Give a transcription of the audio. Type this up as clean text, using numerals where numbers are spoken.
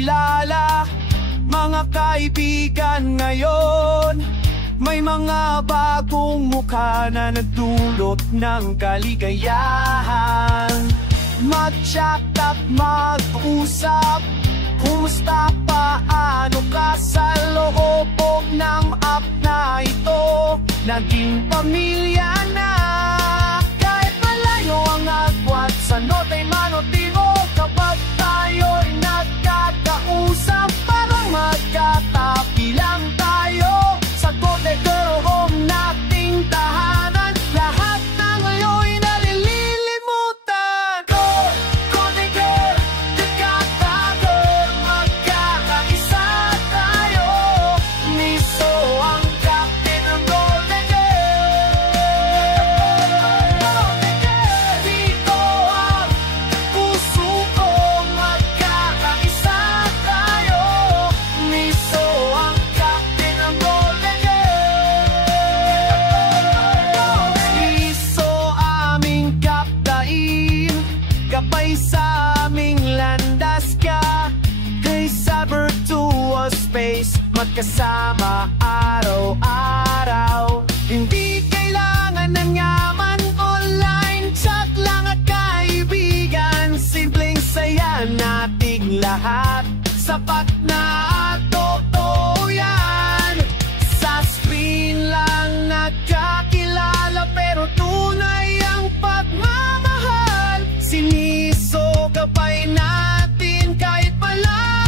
kilala. Mga kaibigan ngayon, may mga bagong mukha na nagdulot ng kaligayahan. Mag-chat at mag-usap, kumusta, paano ka sa loob ng app na ito? Naging pamilya na, kahit malayo ang agwat, sa nota'y manotibo. Kapag tayo'y nagkakausap, parang magkatabi lang tayo. Sa Kote Girl Home nating tahanan, lahat na ngayon'y nalililimutan. Kote Girl, Dekada Girl, magkakaisa tayo. Miso ang captain ng Golden Girl. Dito ang puso ko, magkakaisa tayo. Miso ang captain ng Golden Girl. Miso aming kaptain, gabay sa aming landas ka. Kay sa virtual space, magkasama araw-araw. Hindi kailangan ng yaman, online chat lang at kaibigan. Simpleng saya nating lahat, sapat na at totoo yan. Sa screen lang nagkakilala, pero tunay ang pagmamahal. Siniso gabay natin kahit malayo.